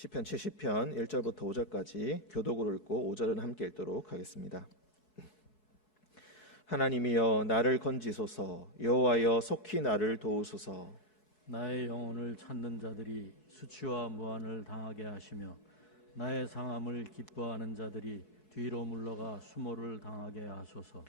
시편 70편 1절부터 5절까지 교독으로 읽고 5절은 함께 읽도록 하겠습니다. 하나님이여 나를 건지소서. 여호와여 속히 나를 도우소서. 나의 영혼을 찾는 자들이 수치와 무한을 당하게 하시며 나의 상함을 기뻐하는 자들이 뒤로 물러가 수모를 당하게 하소서.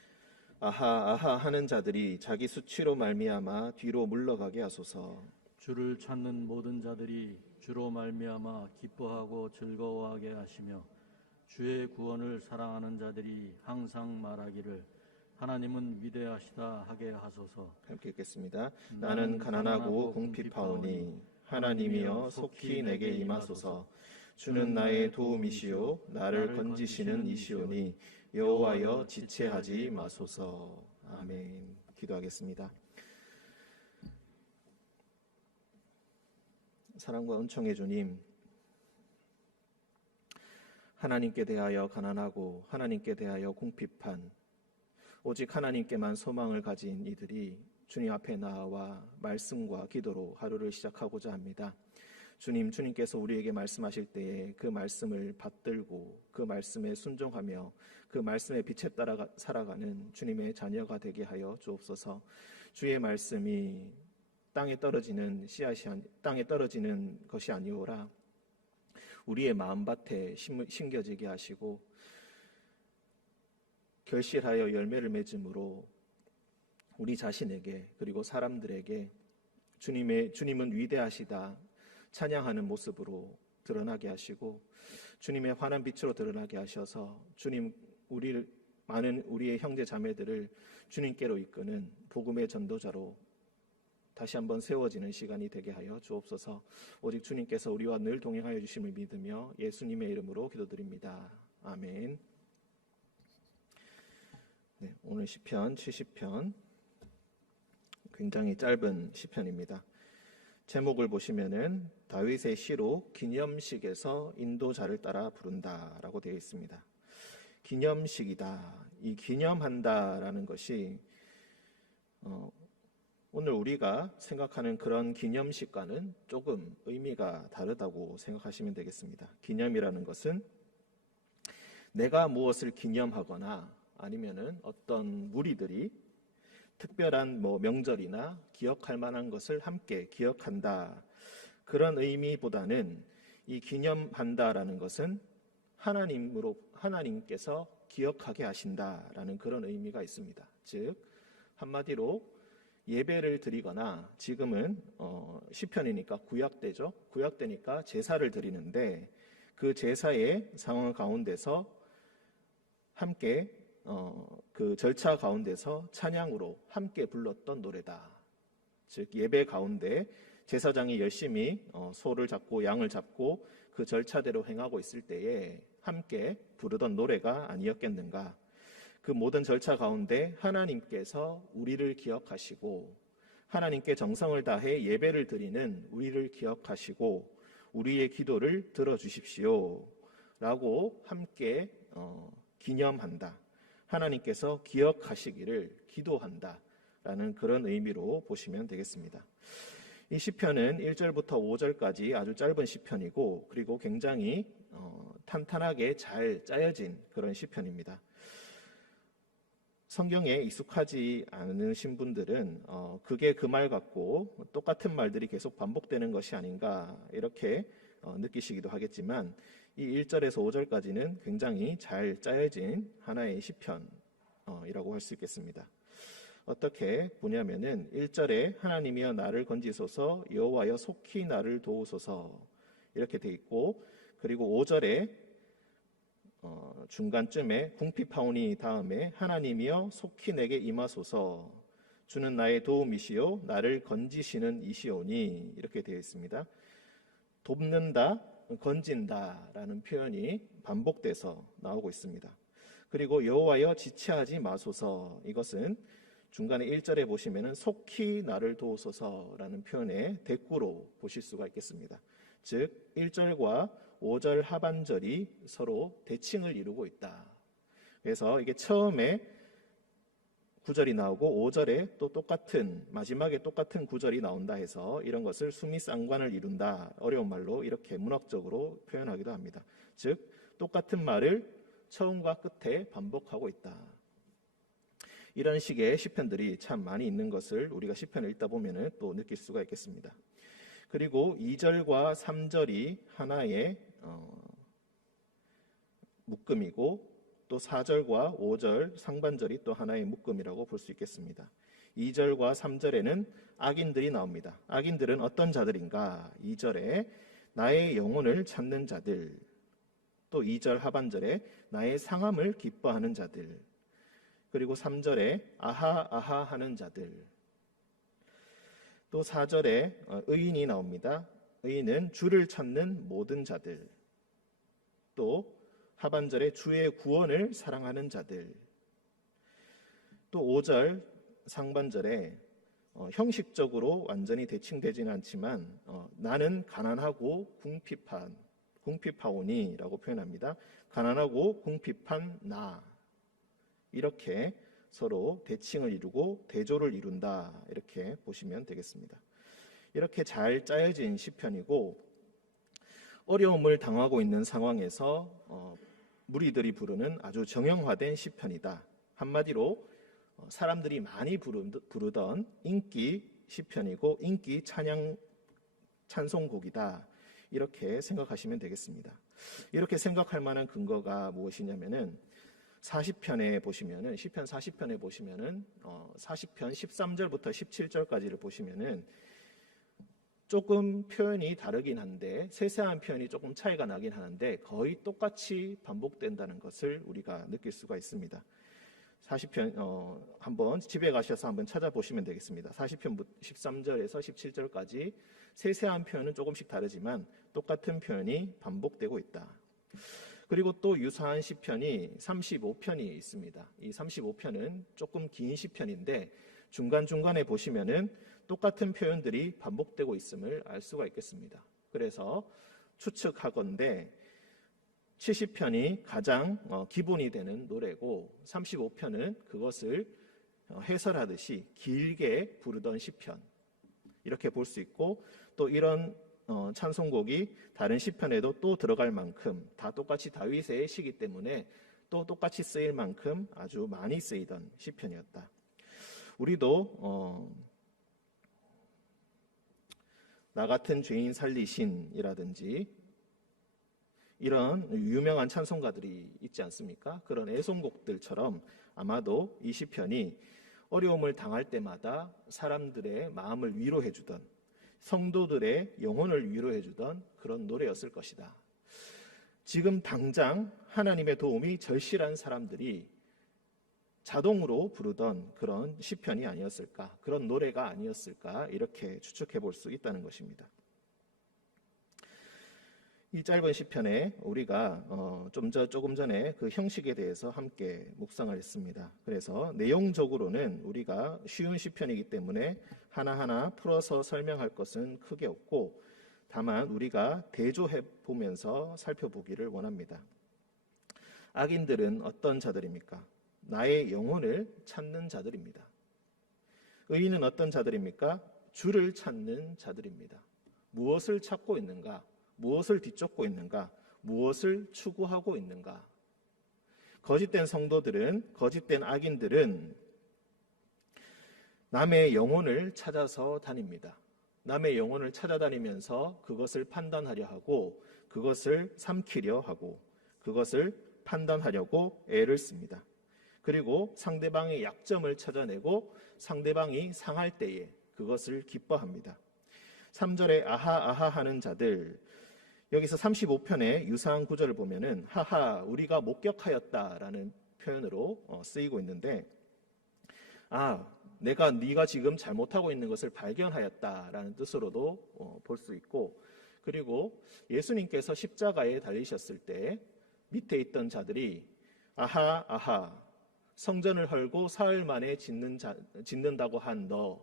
아하 아하 하는 자들이 자기 수치로 말미암아 뒤로 물러가게 하소서. 주를 찾는 모든 자들이 주로 말미암아 기뻐하고 즐거워하게 하시며 주의 구원을 사랑하는 자들이 항상 말하기를 하나님은 위대하시다 하게 하소서. 함께 읽겠습니다. 나는 가난하고 궁핍하오니 하나님이여 속히 내게 임하소서. 주는 나의 도움이시요 나를 건지시는 이시오니 여호와여 지체하지 마소서. 아멘. 기도하겠습니다. 사랑과 은총의 주님, 하나님께 대하여 가난하고 하나님께 대하여 궁핍한 오직 하나님께만 소망을 가진 이들이 주님 앞에 나와 말씀과 기도로 하루를 시작하고자 합니다. 주님께서 우리에게 말씀하실 때에 그 말씀을 받들고 그 말씀에 순종하며 그 말씀의 빛에 따라 살아가는 주님의 자녀가 되게 하여 주옵소서. 주의 말씀이 땅에 떨어지는 씨앗이 땅에 떨어지는 것이 아니오라 우리의 마음밭에 심겨지게 하시고 결실하여 열매를 맺음으로 우리 자신에게 그리고 사람들에게 주님은 위대하시다 찬양하는 모습으로 드러나게 하시고 주님의 환한 빛으로 드러나게 하셔서 많은 우리의 형제 자매들을 주님께로 이끄는 복음의 전도자로 다시 한번 세워지는 시간이 되게 하여 주옵소서. 오직 주님께서 우리와 늘 동행하여 주심을 믿으며 예수님의 이름으로 기도드립니다. 아멘. 네, 오늘 시편 70편 굉장히 짧은 시편입니다. 제목을 보시면은 다윗의 시로 기념식에서 인도자를 따라 부른다라고 되어 있습니다. 기념식이다. 이 기념한다라는 것이 오늘 우리가 생각하는 그런 기념식과는 조금 의미가 다르다고 생각하시면 되겠습니다. 기념이라는 것은 내가 무엇을 기념하거나 아니면은 어떤 무리들이 특별한 명절이나 기억할 만한 것을 함께 기억한다. 그런 의미보다는 이 기념한다라는 것은 하나님께서 기억하게 하신다라는 그런 의미가 있습니다. 즉 한마디로 예배를 드리거나 지금은 시편이니까 구약되죠. 구약되니까 제사를 드리는데 그 제사의 상황 가운데서 함께 그 절차 가운데서 찬양으로 함께 불렀던 노래다. 즉 예배 가운데 제사장이 열심히 소를 잡고 양을 잡고 그 절차대로 행하고 있을 때에 함께 부르던 노래가 아니었겠는가. 그 모든 절차 가운데 하나님께서 우리를 기억하시고 하나님께 정성을 다해 예배를 드리는 우리를 기억하시고 우리의 기도를 들어주십시오 라고 함께 기념한다. 하나님께서 기억하시기를 기도한다 라는 그런 의미로 보시면 되겠습니다. 이 시편은 1절부터 5절까지 아주 짧은 시편이고 그리고 굉장히 탄탄하게 잘 짜여진 그런 시편입니다. 성경에 익숙하지 않으신 분들은 그게 그 말 같고 똑같은 말들이 계속 반복되는 것이 아닌가 이렇게 느끼시기도 하겠지만 이 1절에서 5절까지는 굉장히 잘 짜여진 하나의 시편이라고 할 수 있겠습니다. 어떻게 보냐면은 1절에 하나님이여 나를 건지소서 여호와여 속히 나를 도우소서 이렇게 돼 있고 그리고 5절에 중간쯤에 궁핍하오니 다음에 하나님이여 속히 내게 임하소서 주는 나의 도움이시요 나를 건지시는 이시오니 이렇게 되어 있습니다. 돕는다, 건진다라는 표현이 반복돼서 나오고 있습니다. 그리고 여호와여 지체하지 마소서 이것은 중간에 1절에 보시면은 속히 나를 도우소서라는 표현의 대꾸로 보실 수가 있겠습니다. 즉 1절과 5절 하반절이 서로 대칭을 이루고 있다. 그래서 이게 처음에 구절이 나오고 5절에 또 똑같은 마지막에 똑같은 구절이 나온다 해서 이런 것을 수미 쌍관을 이룬다, 어려운 말로 이렇게 문학적으로 표현하기도 합니다. 즉 똑같은 말을 처음과 끝에 반복하고 있다. 이런 식의 시편들이 참 많이 있는 것을 우리가 시편을 읽다 보면 또 느낄 수가 있겠습니다. 그리고 2절과 3절이 하나의 묶음이고 또 4절과 5절 상반절이 또 하나의 묶음이라고 볼 수 있겠습니다. 2절과 3절에는 악인들이 나옵니다. 악인들은 어떤 자들인가? 2절에 나의 영혼을 찾는 자들, 또 2절 하반절에 나의 상함을 기뻐하는 자들, 그리고 3절에 아하 아하 하는 자들, 또 4절에 의인이 나옵니다. 의인은 주를 찾는 모든 자들, 또 하반절에 주의 구원을 사랑하는 자들, 또 5절 상반절에 형식적으로 완전히 대칭되지는 않지만 나는 가난하고 궁핍하오니라고 표현합니다. 가난하고 궁핍한 나, 이렇게 서로 대칭을 이루고 대조를 이룬다, 이렇게 보시면 되겠습니다. 이렇게 잘 짜여진 시편이고 어려움을 당하고 있는 상황에서 무리들이 부르는 아주 정형화된 시편이다. 한마디로 사람들이 많이 부르던 인기 시편이고 인기 찬송곡이다, 이렇게 생각하시면 되겠습니다. 이렇게 생각할 만한 근거가 무엇이냐면은 40편에 보시면은 시편 40편에 보시면은 40편 13절부터 17절까지를 보시면은 조금 표현이 다르긴 한데 세세한 표현이 조금 차이가 나긴 하는데 거의 똑같이 반복된다는 것을 우리가 느낄 수가 있습니다. 40편 한번 집에 가셔서 한번 찾아보시면 되겠습니다. 40편 13절에서 17절까지 세세한 표현은 조금씩 다르지만 똑같은 표현이 반복되고 있다. 그리고 또 유사한 시편이 35편이 있습니다. 이 35편은 조금 긴 시편인데 중간중간에 보시면은 똑같은 표현들이 반복되고 있음을 알 수가 있겠습니다. 그래서 추측하건대 70편이 가장 기본이 되는 노래고 35편은 그것을 해설하듯이 길게 부르던 시편, 이렇게 볼 수 있고, 또 이런 찬송곡이 다른 시편에도 또 들어갈 만큼 다 똑같이 다윗의 시기 때문에 또 똑같이 쓰일 만큼 아주 많이 쓰이던 시편이었다. 우리도 나 같은 죄인 살리신이라든지 이런 유명한 찬송가들이 있지 않습니까? 그런 애송곡들처럼 아마도 이 시편이 어려움을 당할 때마다 사람들의 마음을 위로해주던, 성도들의 영혼을 위로해주던 그런 노래였을 것이다. 지금 당장 하나님의 도움이 절실한 사람들이 자동으로 부르던 그런 시편이 아니었을까, 그런 노래가 아니었을까, 이렇게 추측해 볼 수 있다는 것입니다. 이 짧은 시편에 우리가 조금 전에 그 형식에 대해서 함께 묵상을 했습니다. 그래서 내용적으로는 우리가 쉬운 시편이기 때문에 하나하나 풀어서 설명할 것은 크게 없고, 다만 우리가 대조해 보면서 살펴보기를 원합니다. 악인들은 어떤 자들입니까? 나의 영혼을 찾는 자들입니다. 의인은 어떤 자들입니까? 주를 찾는 자들입니다. 무엇을 찾고 있는가? 무엇을 뒤쫓고 있는가? 무엇을 추구하고 있는가? 거짓된 성도들은, 거짓된 악인들은 남의 영혼을 찾아서 다닙니다. 남의 영혼을 찾아다니면서 그것을 판단하려 하고, 그것을 삼키려 하고, 그것을 판단하려고 애를 씁니다. 그리고 상대방의 약점을 찾아내고 상대방이 상할 때에 그것을 기뻐합니다. 3절에 아하 아하 하는 자들, 여기서 35편의 유사한 구절을 보면은 하하 우리가 목격하였다라는 표현으로 쓰이고 있는데, 네가 지금 잘못하고 있는 것을 발견하였다라는 뜻으로도 볼 수 있고, 그리고 예수님께서 십자가에 달리셨을 때 밑에 있던 자들이 아하 아하 성전을 헐고 사흘 만에 짓는다고 한 너,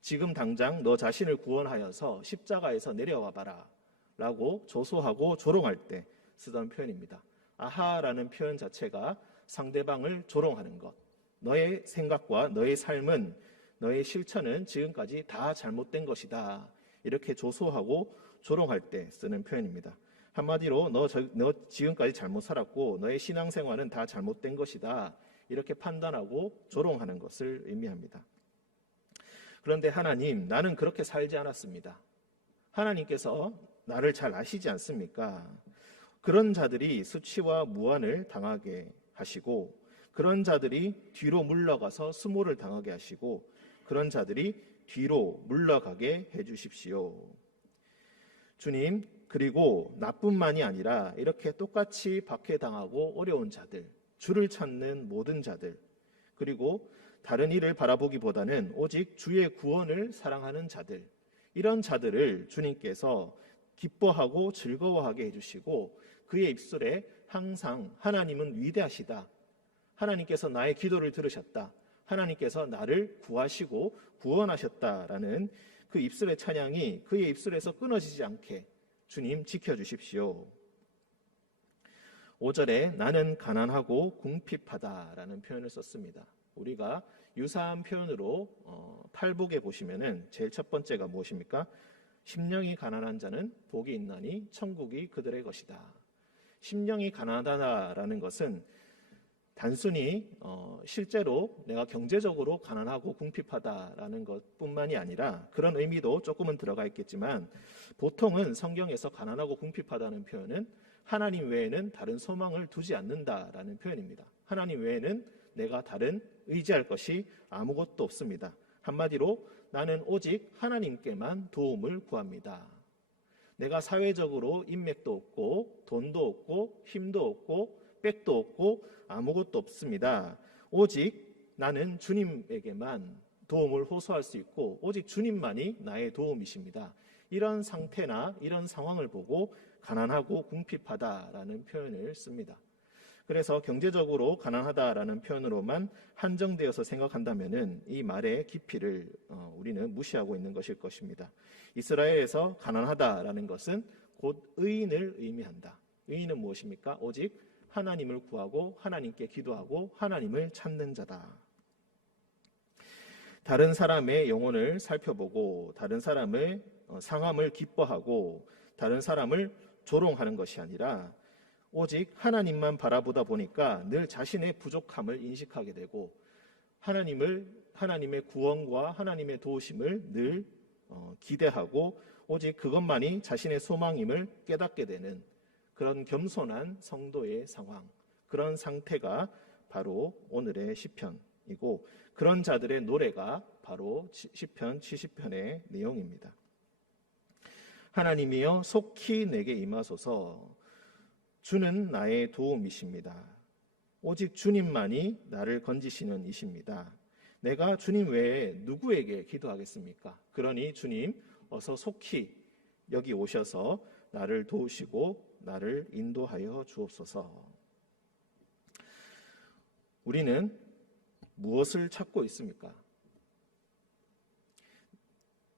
지금 당장 너 자신을 구원하여서 십자가에서 내려와 봐라 라고 조소하고 조롱할 때 쓰던 표현입니다. 아하라는 표현 자체가 상대방을 조롱하는 것, 너의 생각과 너의 삶은, 너의 실천은 지금까지 다 잘못된 것이다. 이렇게 조소하고 조롱할 때 쓰는 표현입니다. 한마디로 너 지금까지 잘못 살았고 너의 신앙생활은 다 잘못된 것이다. 이렇게 판단하고 조롱하는 것을 의미합니다. 그런데 하나님, 나는 그렇게 살지 않았습니다. 하나님께서 나를 잘 아시지 않습니까? 그런 자들이 수치와 무한을 당하게 하시고, 그런 자들이 뒤로 물러가서 수모를 당하게 하시고, 그런 자들이 뒤로 물러가게 해주십시오. 주님, 그리고 나뿐만이 아니라 이렇게 똑같이 박해당하고 어려운 자들, 주를 찾는 모든 자들, 그리고 다른 일을 바라보기보다는 오직 주의 구원을 사랑하는 자들, 이런 자들을 주님께서 기뻐하고 즐거워하게 해주시고, 그의 입술에 항상 하나님은 위대하시다, 하나님께서 나의 기도를 들으셨다, 하나님께서 나를 구하시고 구원하셨다라는 그 입술의 찬양이 그의 입술에서 끊어지지 않게 주님 지켜주십시오. 5절에 나는 가난하고 궁핍하다라는 표현을 썼습니다. 우리가 유사한 표현으로 팔복에 보시면은 제일 첫 번째가 무엇입니까? 심령이 가난한 자는 복이 있나니 천국이 그들의 것이다. 심령이 가난하다라는 것은 단순히 실제로 내가 경제적으로 가난하고 궁핍하다라는 것뿐만이 아니라, 그런 의미도 조금은 들어가 있겠지만, 보통은 성경에서 가난하고 궁핍하다는 표현은 하나님 외에는 다른 소망을 두지 않는다라는 표현입니다. 하나님 외에는 내가 다른 의지할 것이 아무것도 없습니다. 한마디로 나는 오직 하나님께만 도움을 구합니다. 내가 사회적으로 인맥도 없고 돈도 없고 힘도 없고 백도 없고 아무것도 없습니다. 오직 나는 주님에게만 도움을 호소할 수 있고 오직 주님만이 나의 도움이십니다. 이런 상태나 이런 상황을 보고 가난하고 궁핍하다라는 표현을 씁니다. 그래서 경제적으로 가난하다라는 표현으로만 한정되어서 생각한다면은 이 말의 깊이를 우리는 무시하고 있는 것일 것입니다. 이스라엘에서 가난하다라는 것은 곧 의인을 의미한다. 의인은 무엇입니까? 오직 하나님을 구하고 하나님께 기도하고 하나님을 찾는 자다. 다른 사람의 영혼을 살펴보고 다른 사람의 상함을 기뻐하고 다른 사람을 조롱하는 것이 아니라 오직 하나님만 바라보다 보니까 늘 자신의 부족함을 인식하게 되고 하나님의 구원과 하나님의 도우심을 늘 기대하고 오직 그것만이 자신의 소망임을 깨닫게 되는 그런 겸손한 성도의 상황, 그런 상태가 바로 오늘의 시편이고, 그런 자들의 노래가 바로 시편 70편의 내용입니다. 하나님이여 속히 내게 임하소서. 주는 나의 도움이십니다. 오직 주님만이 나를 건지시는 이십니다. 내가 주님 외에 누구에게 기도하겠습니까? 그러니 주님 어서 속히 여기 오셔서 나를 도우시고 나를 인도하여 주옵소서. 우리는 무엇을 찾고 있습니까?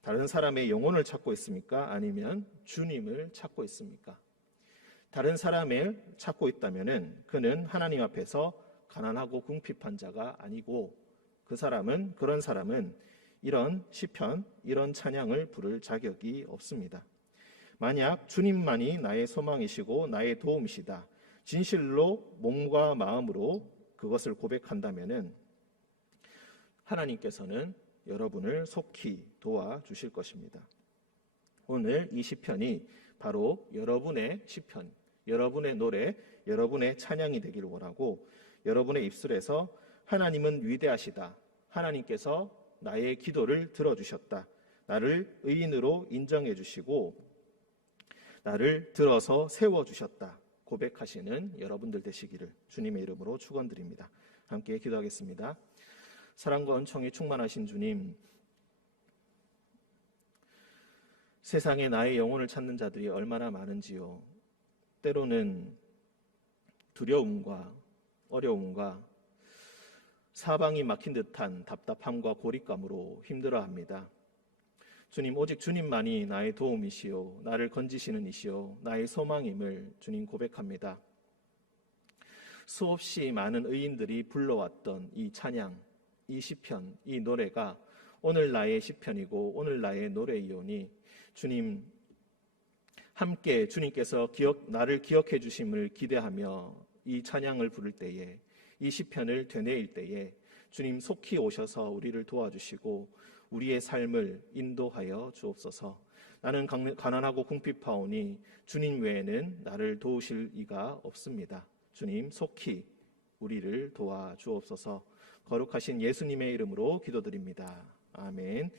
다른 사람의 영혼을 찾고 있습니까? 아니면 주님을 찾고 있습니까? 다른 사람을 찾고 있다면은 그는 하나님 앞에서 가난하고 궁핍한 자가 아니고 그런 사람은 이런 시편, 이런 찬양을 부를 자격이 없습니다. 만약 주님만이 나의 소망이시고 나의 도움이시다, 진실로 몸과 마음으로 그것을 고백한다면은 하나님께서는 여러분을 속히 도와주실 것입니다. 오늘 이 시편이 바로 여러분의 시편, 여러분의 노래, 여러분의 찬양이 되기를 원하고, 여러분의 입술에서 하나님은 위대하시다, 하나님께서 나의 기도를 들어주셨다, 나를 의인으로 인정해 주시고 나를 들어서 세워주셨다 고백하시는 여러분들 되시기를 주님의 이름으로 축원드립니다. 함께 기도하겠습니다. 사랑과 은총이 충만하신 주님, 세상에 나의 영혼을 찾는 자들이 얼마나 많은지요. 때로는 두려움과 어려움과 사방이 막힌 듯한 답답함과 고립감으로 힘들어합니다. 주님, 오직 주님만이 나의 도움이시오, 나를 건지시는 이시오, 나의 소망임을 주님 고백합니다. 수없이 많은 의인들이 불러왔던 이 찬양, 이 시편, 이 노래가 오늘 나의 시편이고 오늘 나의 노래이오니 주님 함께 주님께서 나를 기억해 주심을 기대하며 이 찬양을 부를 때에, 이 시편을 되뇌일 때에 주님 속히 오셔서 우리를 도와주시고 우리의 삶을 인도하여 주옵소서. 나는 가난하고 궁핍하오니 주님 외에는 나를 도우실 이가 없습니다. 주님 속히 우리를 도와주옵소서. 거룩하신 예수님의 이름으로 기도드립니다. 아멘.